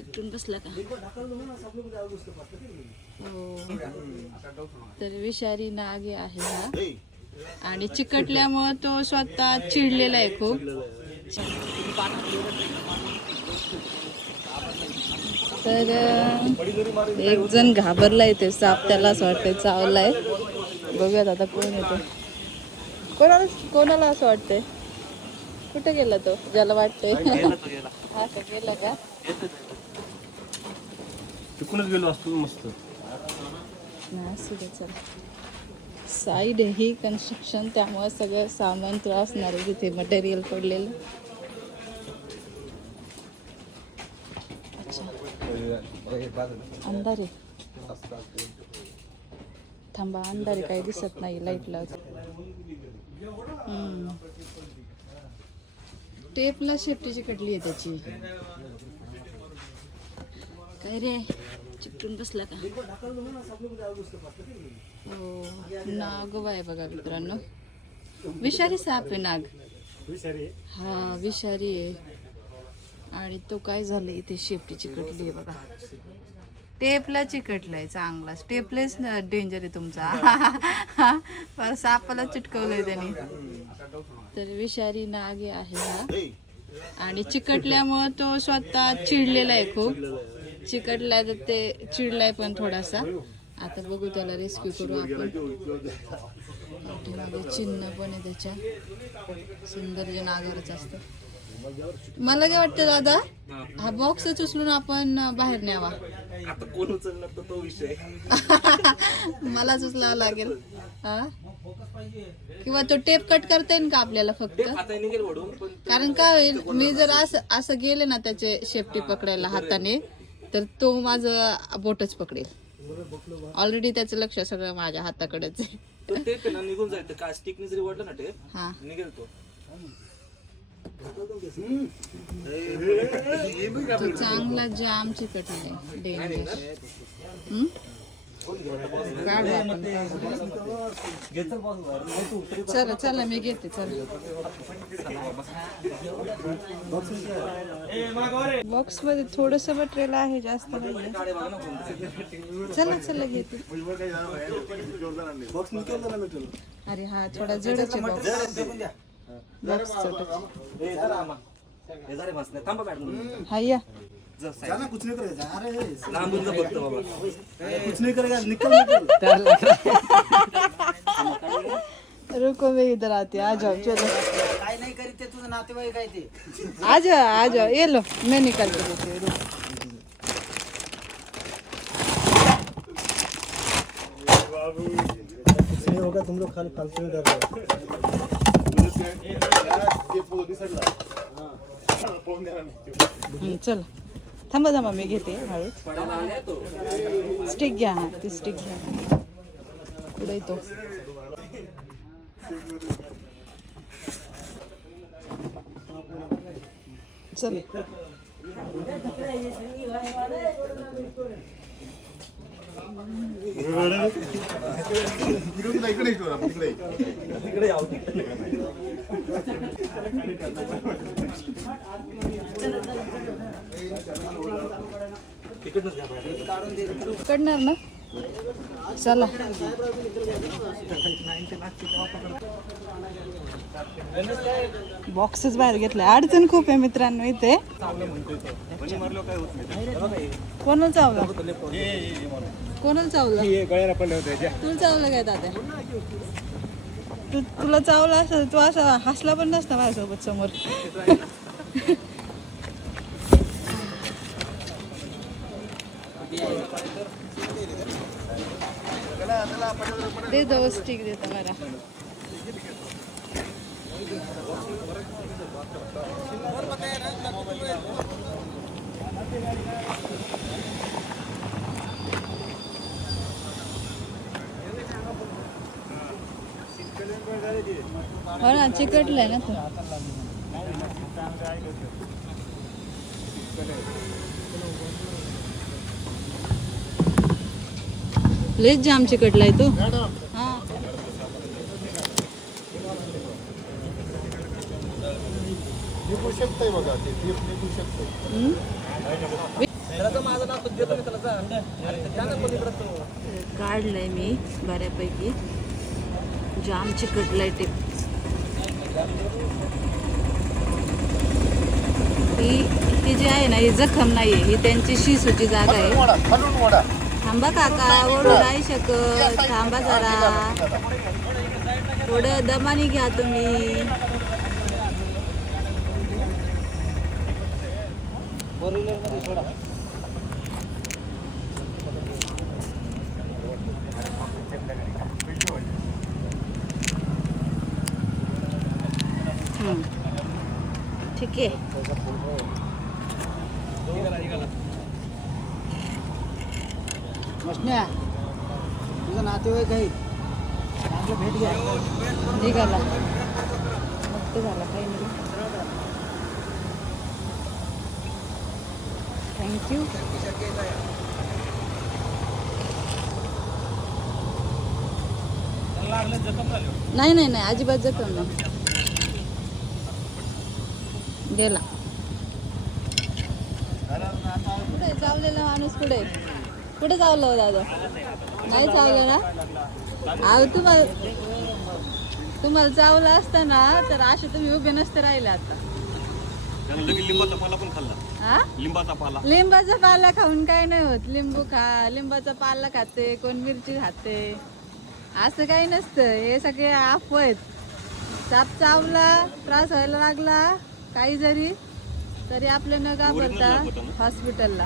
चिकटून बसला का हो तर विषारी नाग आहे हा आणि चिकटल्यामुळे तो स्वतः चिडलेला आहे खूप तर एक जण घाबरलाय ते साप त्याला असं वाटतंय चावलाय बघूयात आता कोण येतो कोणाला असं वाटतंय कुठे गेला तो ज्याला वाटतंय असं गेला का तिकडूनच गेलो असतो मस्त चल साईड ही कन्स्ट्रक्शन त्यामुळे सगळं सामान तो असणार आहे तिथे मटेरियल पडलेलं अच्छा अंधारे थांबा अंधारे काही दिसत नाही लाईट लावतो टेपला शेपटीची कटली आहे त्याची काय रे चिकटून बसला का हो नाग आहे बघा मित्रांनो विषारी साप आहे नाग हा विषारी आहे आणि तो काय झालं इथे शेपटी चिकटली आहे बघा टेपला चिकटलाय चांगला टेपलेच डेंजर आहे तुमचा सापाला चिटकवलंय त्यांनी तर विषारी नाग आहे हा आणि चिकटल्यामुळे तो स्वतः चिडलेला आहे खूप चिकटलाय तर ते चिडलाय पण थोडासा आता बघू त्याला रेस्क्यू करू आपण पाठीमागे चिन्ह पण आहे त्याच्या सुंदर जे नागावरच असतं मला काय वाटतं दादा हा बॉक्स उचलून आपण बाहेर न्यावा आता कोण उचलणार तर तो विषय मलाच उचलावं लागेल किंवा तो टेप कट करता येईल का आपल्याला फक्त कारण काय होईल मी जर असं गेले ना त्याचे शेपटी पकडायला हाताने तर तो माझं बोटच पकडेल ऑलरेडी त्याचं लक्ष सगळं माझ्या हाताकडेच आहे टेप आहे ना निघून जायचं का स्टिकने जरी वाटलं ना टेप हा निघेल तो तो चांगला जाम चिकटलाय डेंजर चला चला मी घेते चला बॉक्स मध्ये थोडस मटेरियल आहे जास्त नाही चला चला घेते अरे हा थोडा जडच आहे बॉक्स हा या कुछ नहीं करेगा अरे लांबून जा फक्त बाबा कुछ नहीं करेगा निकल रुको मैं इधर आती आ जाओ चलो काय नाही करीत ते तुझं नातेवाईक आहे ते आ जाओ ये लो मैं निकाल के देती हूँ कुछ नहीं होगा तुम लोग खाली फालतू में कर रहे हो चल थांबा थांबा मी घेते हळू स्टिक घ्या हा ती स्टिक घ्या पुढे तो चल करणार ना चला बॉक्सच बाहेर घेतलाय अडचण खूप आहे मित्रांनो इथे कोणाला चावलं कोणाला चावलं तुला चावलं काय दादा तुला चावलं असं तू असा हसला पण नसता माझ्यासोबत समोर दे दो स्टिक देता मला हो ना चिकटलाय ना तू लयच जाम चिकटलाय तू हा निघू शकतंय बघा ते निघू शकतंय काढलंय मी बऱ्यापैकी. जाम चिकटलंय टिप. ही जी आहे ना ही जखम नाहीये, ही त्यांची शिसूची जागा आहे. थांबा काका, ओढू नाही शकत, थांबा जरा, थोडं दमानी घ्या तुम्ही. ठीक आहे. मशन्या तुझं नातेवाईक आहे, आपलं भेट घ्या. निघाला मस्त झाला काही नाही. थँक्यू. नाही नाही नाही, अजिबात जखम नाही. गेला कुठे चावलेला माणूस? कुठे चावलं हो दादा? नाही चावलं ना? अहो तुम्हाला चावलं असतं ना तर असे तुम्ही उभे नसते राहिले आता. लिंबाचा पाला पण खाल्ला. हा, लिंबाचा पाला खाऊन काय नाही होत. लिंबाचा पाला खाते, कोण मिरची खाते, असं काही नसतं. हे सगळे अफवा आहेत. साप चावला, त्रास व्हायला लागला काही जरी तरी आपलं न घाबरता हॉस्पिटलला.